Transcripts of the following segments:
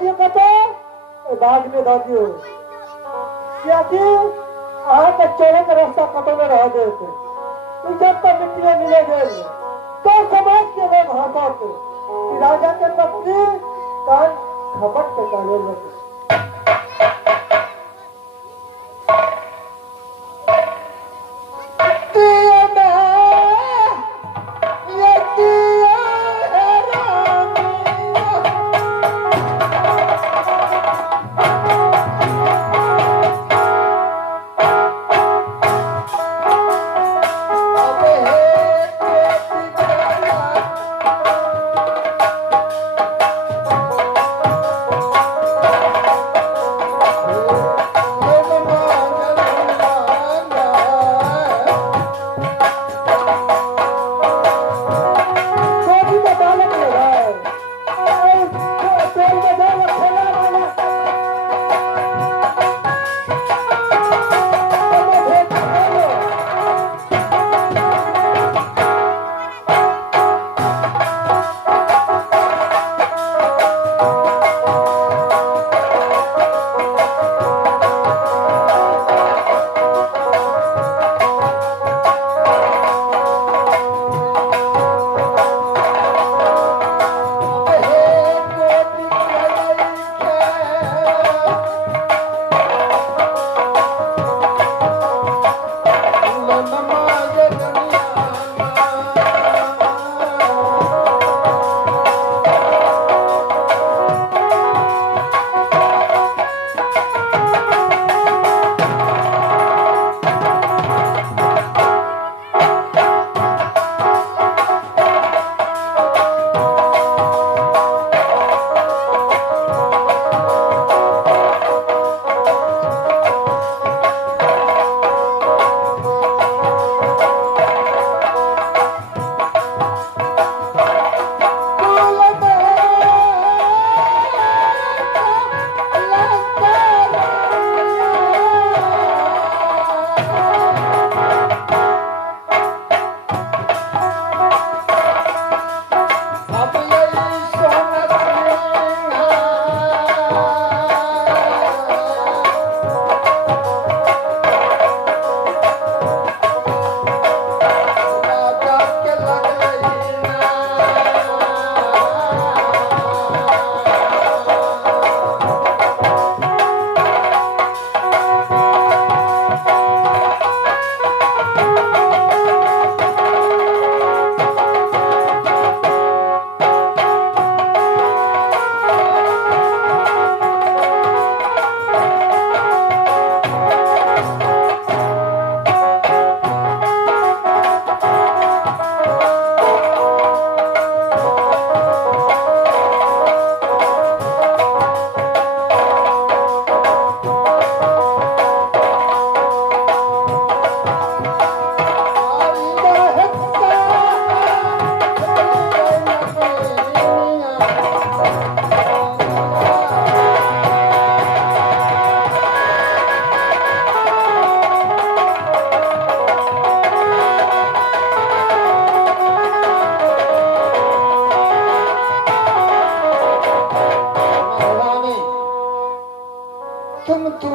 दादियों का तो बाग में दादियों क्या कि आप चोरों का रास्ता कटो में रह गए थे। जब तक मिट्टी में मिले गए तो समाज के लोग हंसाते कि राजा के पत्नी कान खपट पे डाले लगे।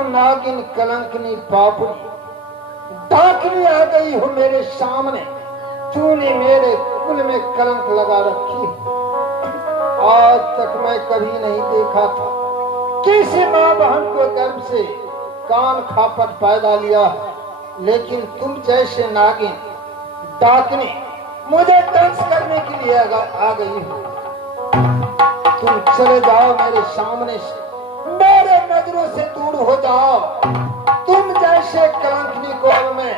नागिन कलंकनी पापड़ी डाकनी आ गई हो मेरे सामने। तूने मेरे कुल में कलंक लगा रखी। आज तक मैं कभी नहीं देखा था किसी माँ बहन को गर्भ से कान खापट पैदा लिया, लेकिन तुम जैसे नागिन डाकनी मुझे दंश करने के लिए आ गई हो। तुम चले जाओ मेरे सामने से, मेरे नजरों से दूर हो जाओ। तुम जैसे कलंकनी को अब मैं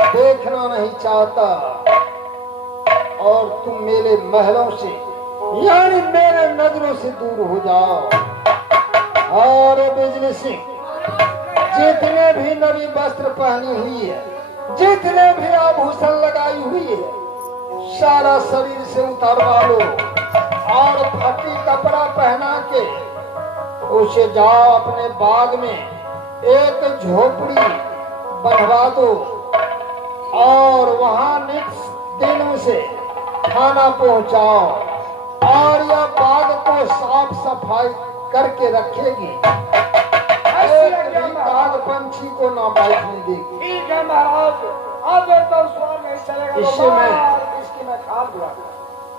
देखना नहीं चाहता, और तुम मेरे महलों से यानी मेरे नजरों से दूर हो जाओ। और बिजली सिंह, जितने भी नवी वस्त्र पहनी हुई है, जितने भी आभूषण लगाई हुई है, सारा शरीर से उतारवा लो और फटी कपड़ा पहना के उसे जाओ अपने बाग में एक झोपड़ी बनवा दो और वहां नित्य दिन उसे खाना पहुंचाओ और यह बाग को साफ सफाई करके रखेगी, ऐसी एक आज्ञा भी महाराज। काग पंछी को ना बैठने देगी। ठीक है महाराज, अब तो सवाल नहीं चलेगा। इससे तो मैं- मार इसकी मैं खाल दूंगा।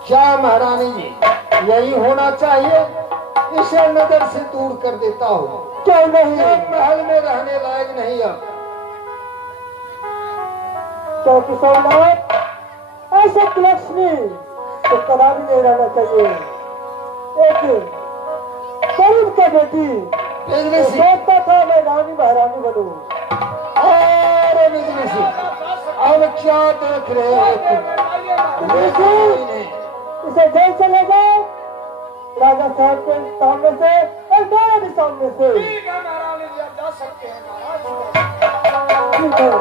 क्या महारानी जी, यही होना चाहिए। इसे नजर से दूर कर देता हूँ। क्यों नहीं? ये महल में रहने लायक नहीं अब। क्योंकि सोमनाथ ऐसे कुलक्ष्मी तो कदा भी नहीं रहना चाहिए। एक गरीब का बेटी बिजली सी, सोचता था मैं रानी महारानी बनूं। अरे बिजली सी, अब क्या देख रहे हो तुम? ये कोई नहीं। इसे जेल से ले जाओ, राजा साहब के सामने से और मेरे भी सामने से। ठीक है महारानी जी, आप जा सकते हैं महाराज। ठीक है।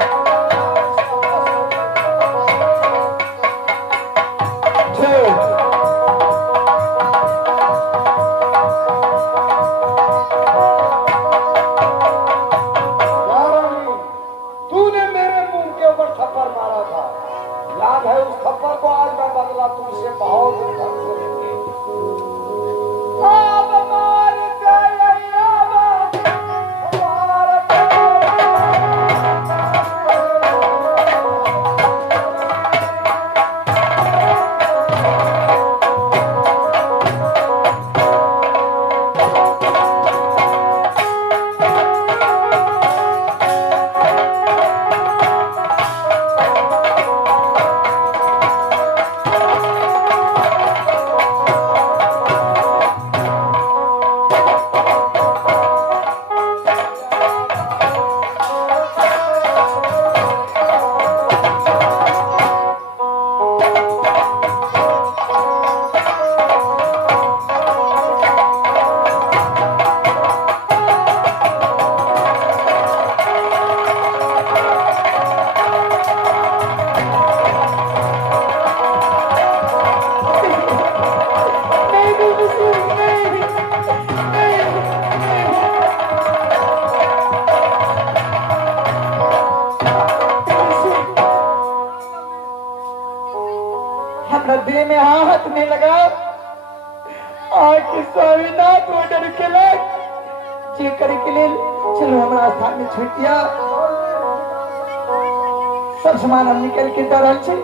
ठीक। महारानी, तूने मेरे मुंह के ऊपर थप्पड़ मारा था, याद है? उस थप्पड़ को आज मैं बदला तुमसे बहुत ढंग से लेंगे। अब मार दे अब, मार अपना देह में हाथ नहीं लगा। आके स्वामीनाथ ऑर्डर के लिए जे करे के लिए चलो हमारा स्थान में छुटिया सब सामान हम निकल के दरल छे।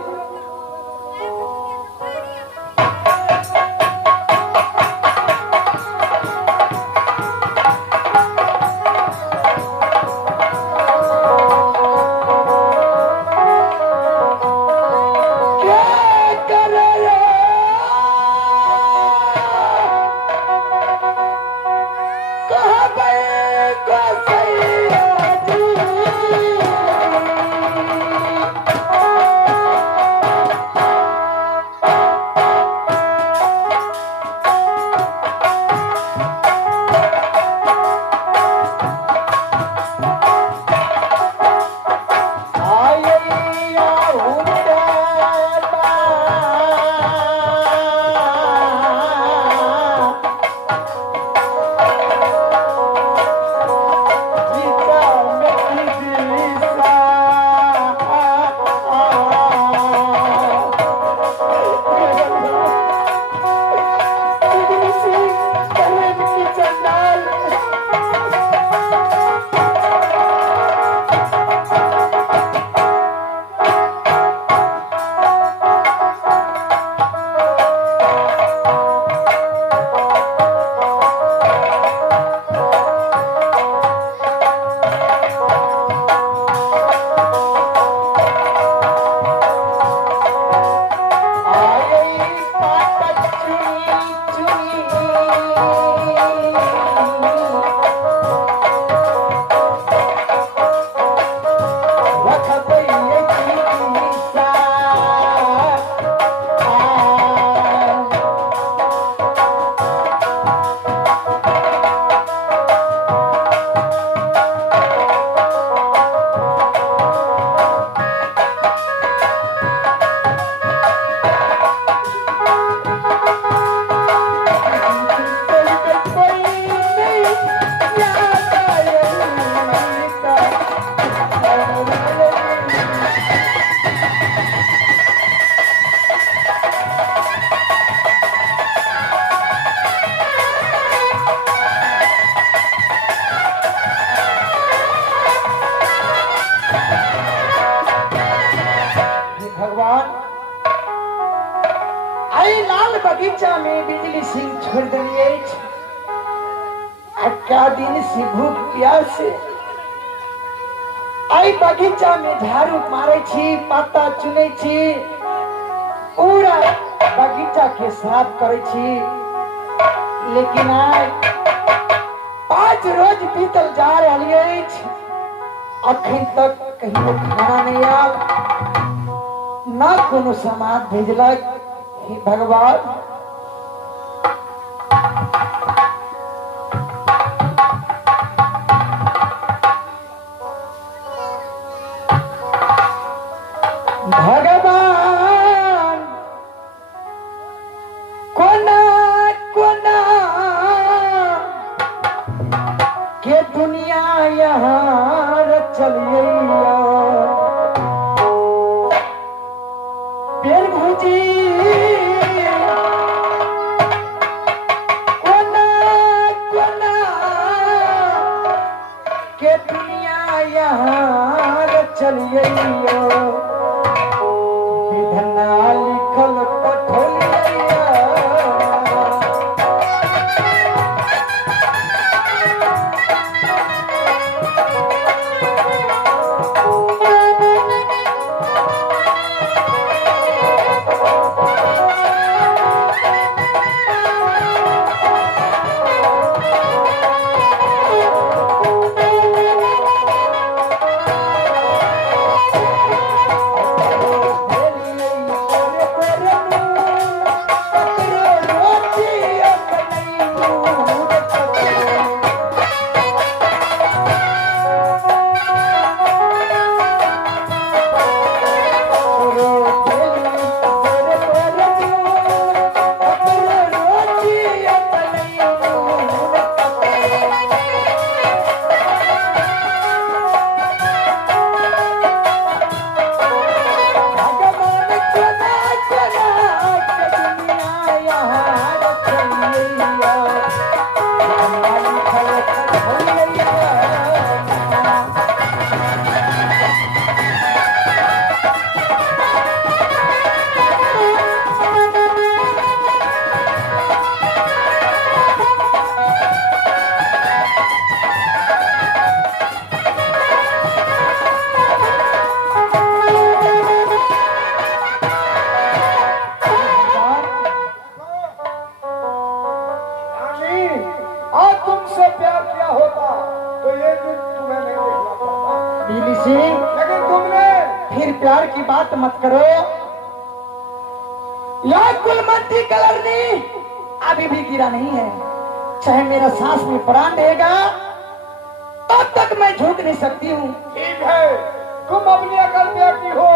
खोल दिलिए क्या दिन से भूख प्यास से आई बगीचा में झाड़ू मारे छी, पत्ता चुने छी, पूरा बगीचा के साफ करे छी, लेकिन आज 5 रोज बीतल जा रही है, अखन तक कहीं खाना नहीं आल, ना कोनो समाद भेजलक। हे भगवान, भगवान कोना कोना के दुनिया यहाँ चलिए पेड़ भूजी कोना कोना के दुनिया यहाँ चलिए विधना लिखल पठोलिया लेकिन तुमने फिर प्यार की बात मत करो। यह कुलमती कलर नहीं अभी भी गिरा नहीं है, चाहे मेरा सांस में प्राण रहेगा तब तक मैं झूठ नहीं सकती हूँ। ठीक है, तुम अपनी अकल त्यागी हो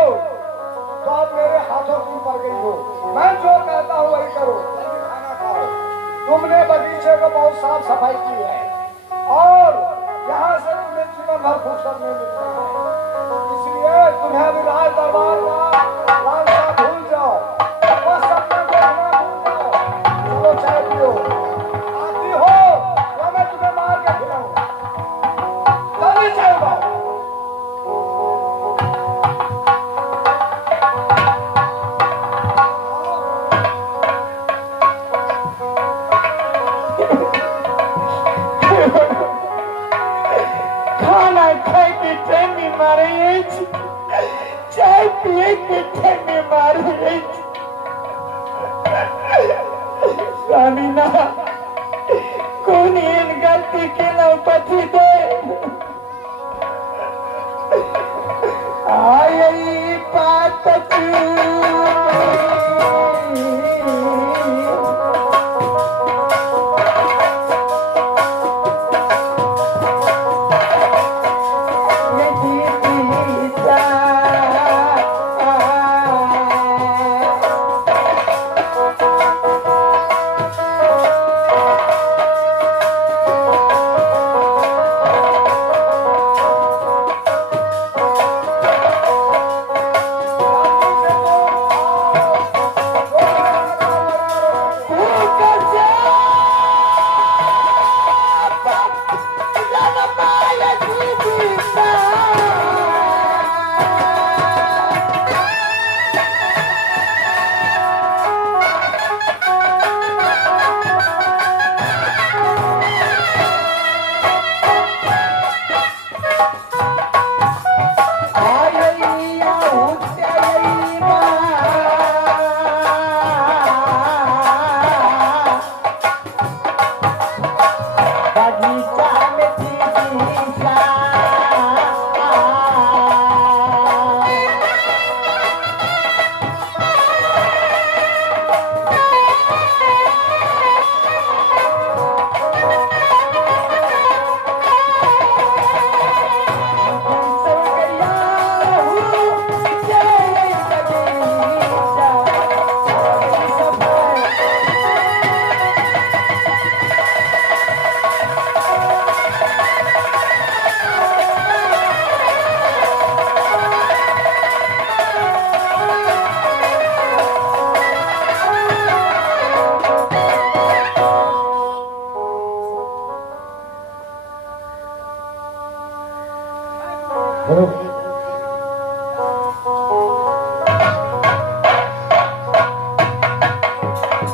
तो अब मेरे हाथों की पड़ गई हो। मैं जो कहता हूँ वही करो, खाना खाओ। तुमने बगीचे को बहुत साफ सफाई की है और यहाँ से तुम्हें जीवन भर फुर्सत नहीं मिलता है, इसलिए तुम्हें अभी राज दरबार का लालसा भूल जाओ, बस अपने को भूल जाओ। चलो चाय पियो, आती हो या मैं तुम्हें मार के खिलाऊं। जल्दी चाय पाओ। खाना खाए के टाइम में मारे, चाय पिए के टाइम में मारे। स्वामीना कौन इन गलती के ना पति दे आई बात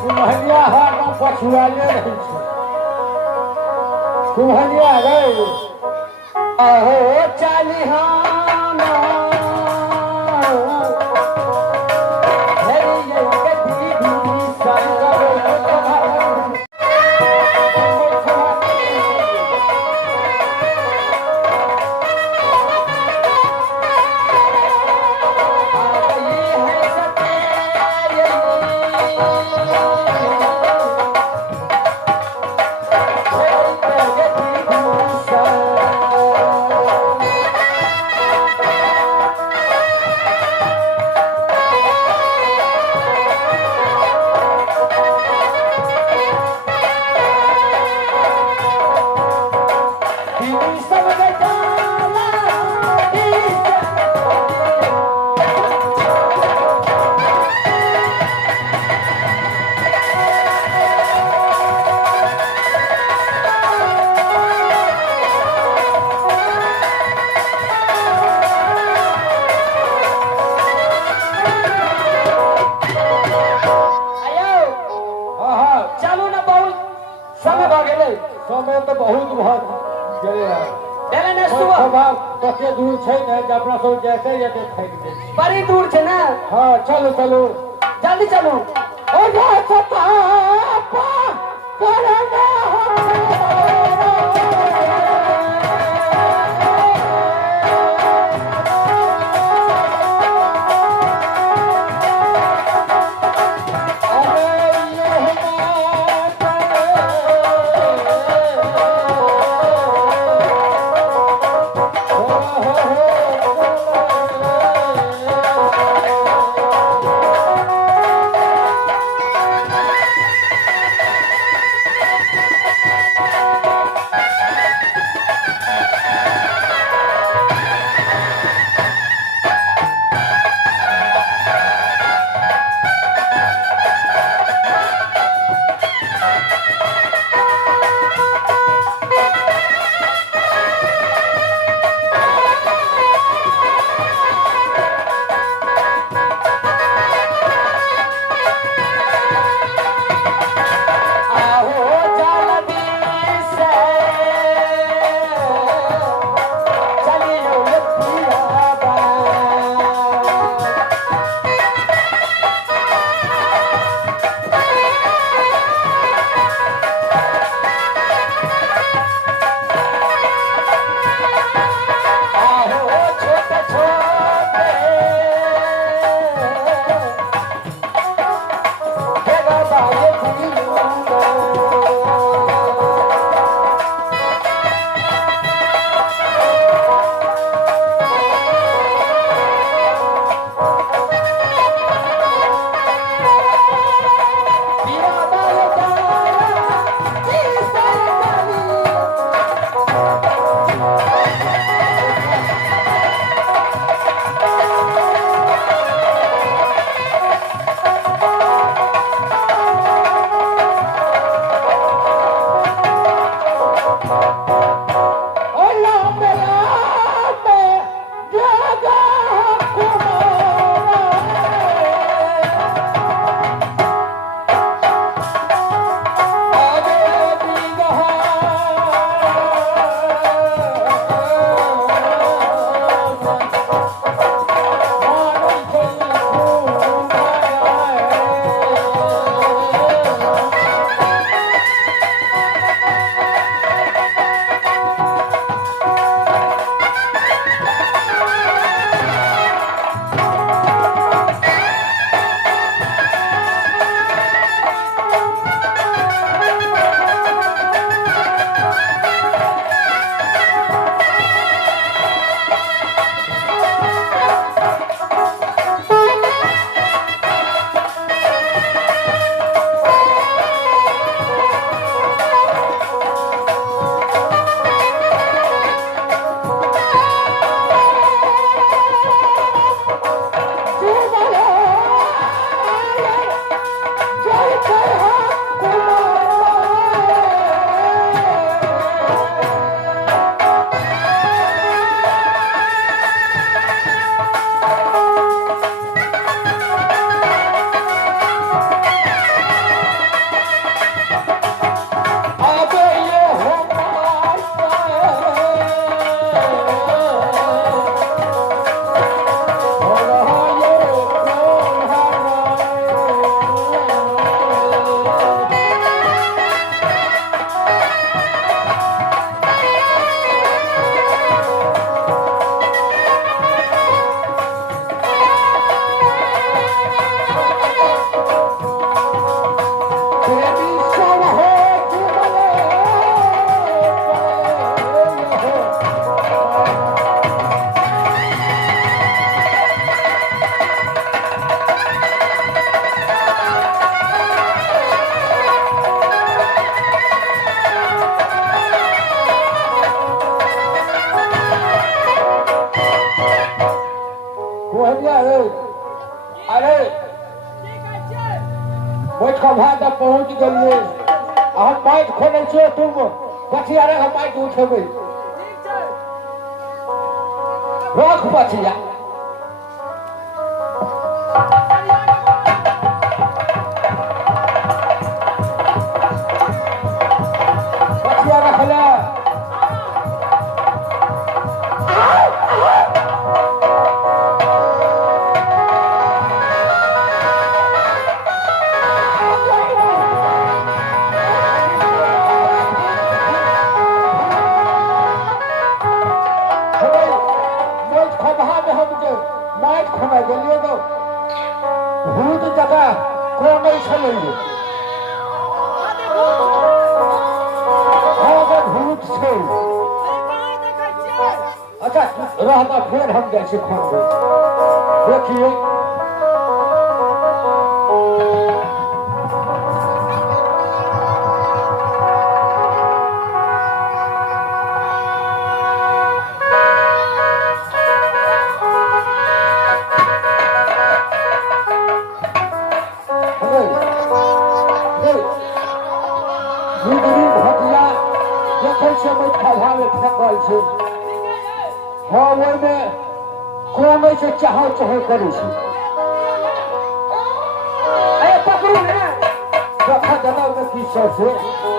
कुम्हलिया हाथ में पछुआले रही छे। कुम्हलिया गए अहो चालिहाना हरि ये गति भी समय तो बहुत बहुत चले ना सुबह कते दूर छै ने जे अपना सब जैसे ये देख दे बड़ी दूर छे ना। हाँ चलो चलो जल्दी चलो। ओ जा सता पा करना रोहनिया रे अरे बैठ का भात पहुंच गए हम माइक खोले छे तुम पछिया रे हम माइक उठेबे रख पछिया पछिया रखला माइक खोना गेलिए तो भूत जगह कोने छले भूत छे अच्छा रहता फिर हम जैसे खोल देखिए फेंकल छै हम ओहिमे कोने से चाहो चाहो करै छी अरे पकड़ू ने देखा देना में की सब छै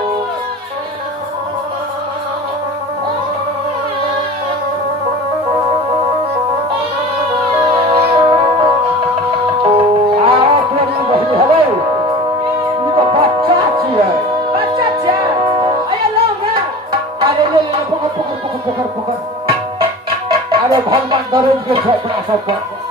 पकड़ अरे भगवान दर्द के अपना सब पर